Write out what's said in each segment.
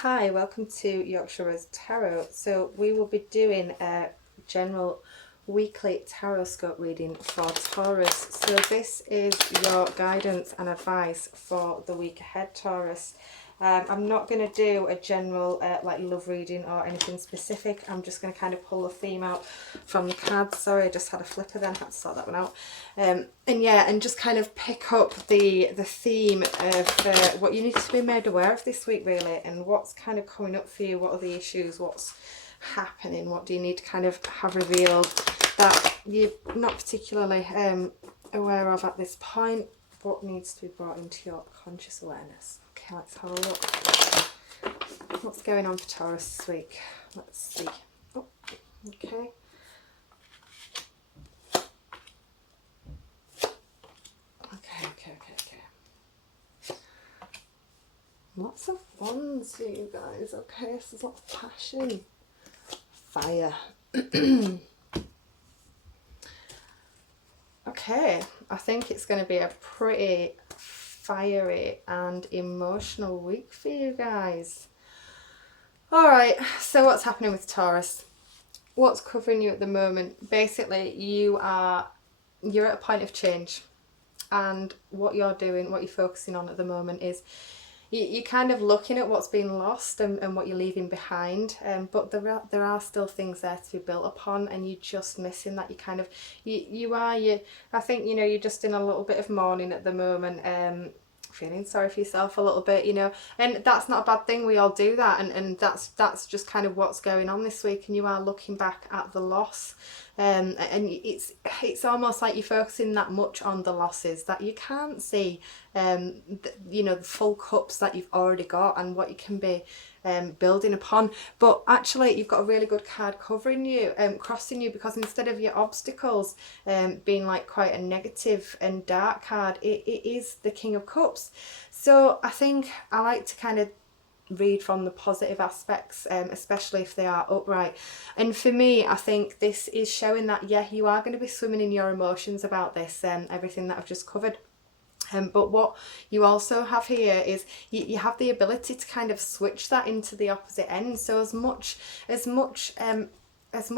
Hi, welcome to Yorkshire Rose Tarot. So we will be doing a general weekly Tarrotscope reading for Taurus. So this is your guidance and advice for the week ahead, Taurus. I'm not going to do a general like love reading or anything specific. I'm just going to kind of pull a theme out from the cards. Sorry, I just had a flipper then, had to sort that one out. And just kind of pick up the theme of what you need to be made aware of this week, really, and what's kind of coming up for you. What are the issues? What's happening? What do you need to kind of have revealed that you're not particularly aware of at this point? What needs to be brought into your conscious awareness? Okay, let's have a look. What's going on for Taurus this week? Let's see. Oh, okay. Okay. Lots of wands here, you guys. Okay, so there's lots of passion. Fire. Okay, I think it's going to be a pretty fiery and emotional week for you guys. Alright, so what's happening with Taurus? What's covering you at the moment? Basically, you're at a point of change, and what you're doing, what you're focusing on at the moment is you're kind of looking at what's been lost and what you're leaving behind, but there are still things there to be built upon, and you're just missing that. I think you're just in a little bit of mourning at the moment, feeling sorry for yourself a little bit, and that's not a bad thing. We all do that, and that's just kind of what's going on this week, and you are looking back at the loss, and it's almost like you're focusing that much on the losses that you can't see the full cups that you've already got and what you can be building upon. But actually, you've got a really good card covering you, crossing you, because instead of your obstacles being like quite a negative and dark card, it is the King of Cups. So I think I like to kind of read from the positive aspects, especially if they are upright. And for me, I think this is showing that, yeah, you are going to be swimming in your emotions about this, everything that I've just covered. But what you also have here is you have the ability to kind of switch that into the opposite end. So as much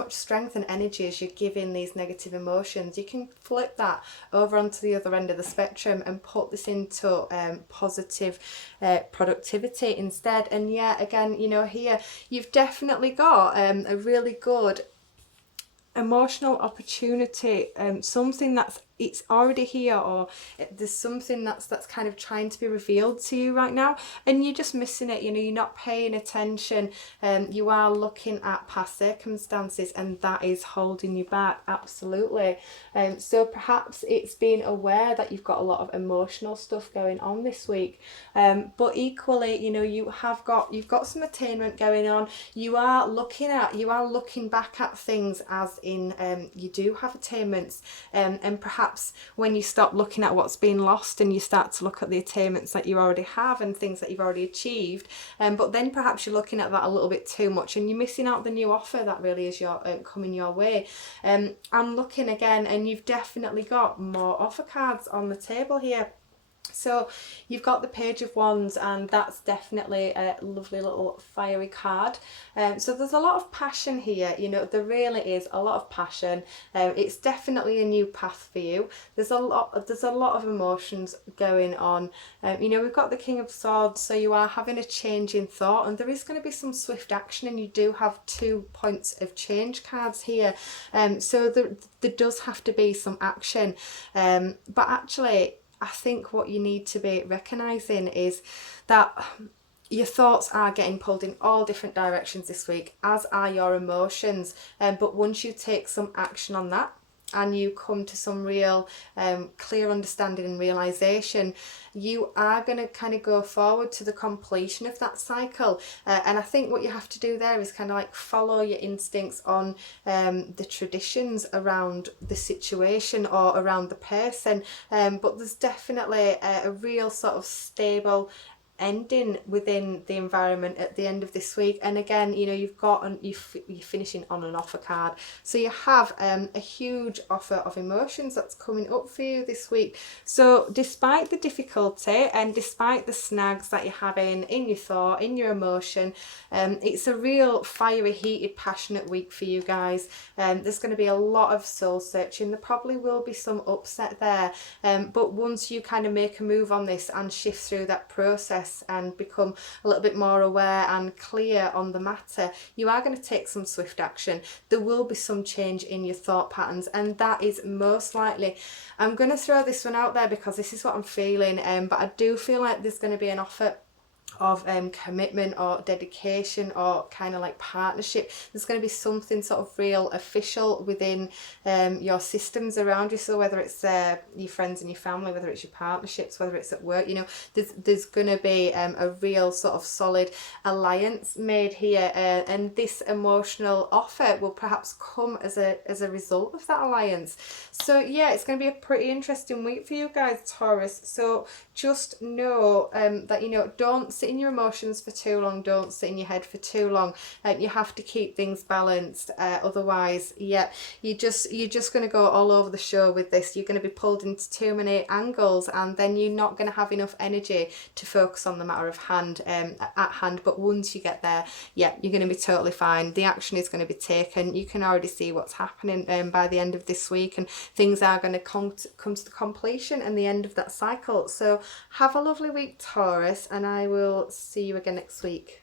strength and energy as you're giving these negative emotions, you can flip that over onto the other end of the spectrum and put this into positive productivity instead. And yeah, again, here you've definitely got a really good emotional opportunity, something it's already here, or there's something that's kind of trying to be revealed to you right now, and you're just missing it. You're not paying attention. You are looking at past circumstances, and that is holding you back, absolutely. So perhaps it's being aware that you've got a lot of emotional stuff going on this week, but equally, you've got some attainment going on. You are looking back at things as in you do have attainments, and perhaps when you stop looking at what's been lost and you start to look at the attainments that you already have and things that you've already achieved, but then perhaps you're looking at that a little bit too much and you're missing out the new offer that really is coming your way. I'm looking again, and you've definitely got more offer cards on the table here. So you've got the Page of Wands, and that's definitely a lovely little fiery card. So there's a lot of passion here, there really is a lot of passion. It's definitely a new path for you. There's a lot of emotions going on. We've got the King of Swords, so you are having a change in thought, and there is going to be some swift action, and you do have 2 points of change cards here. So there does have to be some action. But actually, I think what you need to be recognising is that your thoughts are getting pulled in all different directions this week, as are your emotions. But once you take some action on that, and you come to some real clear understanding and realisation, you are going to kind of go forward to the completion of that cycle. And I think what you have to do there is kind of like follow your instincts on the traditions around the situation or around the person. But there's definitely a real sort of stable ending within the environment at the end of this week. And again, you know, you've got you're finishing on an offer card, so you have a huge offer of emotions that's coming up for you this week. So despite the difficulty and despite the snags that you're having in your thought, in your emotion, it's a real fiery, heated, passionate week for you guys. There's going to be a lot of soul searching. There probably will be some upset there, but once you kind of make a move on this and shift through that process and become a little bit more aware and clear on the matter, you are going to take some swift action. There will be some change in your thought patterns, and that is most likely, I'm going to throw this one out there because this is what I'm feeling, but I do feel like there's going to be an offer of commitment or dedication or kind of like partnership. There's going to be something sort of real official within your systems around you. So whether it's your friends and your family, whether it's your partnerships, whether it's at work, you know, there's going to be a real sort of solid alliance made here, and this emotional offer will perhaps come as a result of that alliance. So yeah, it's going to be a pretty interesting week for you guys, Taurus. So just know that, you know, don't sit in your emotions for too long, don't sit in your head for too long. You have to keep things balanced, otherwise, yeah, you're just going to go all over the show with this. You're going to be pulled into too many angles, and then you're not going to have enough energy to focus on the matter of hand at hand. But once you get there, yeah, you're going to be totally fine. The action is going to be taken. You can already see what's happening by the end of this week, and things are going to come to the completion and the end of that cycle. So have a lovely week, Taurus, and I will see you again next week.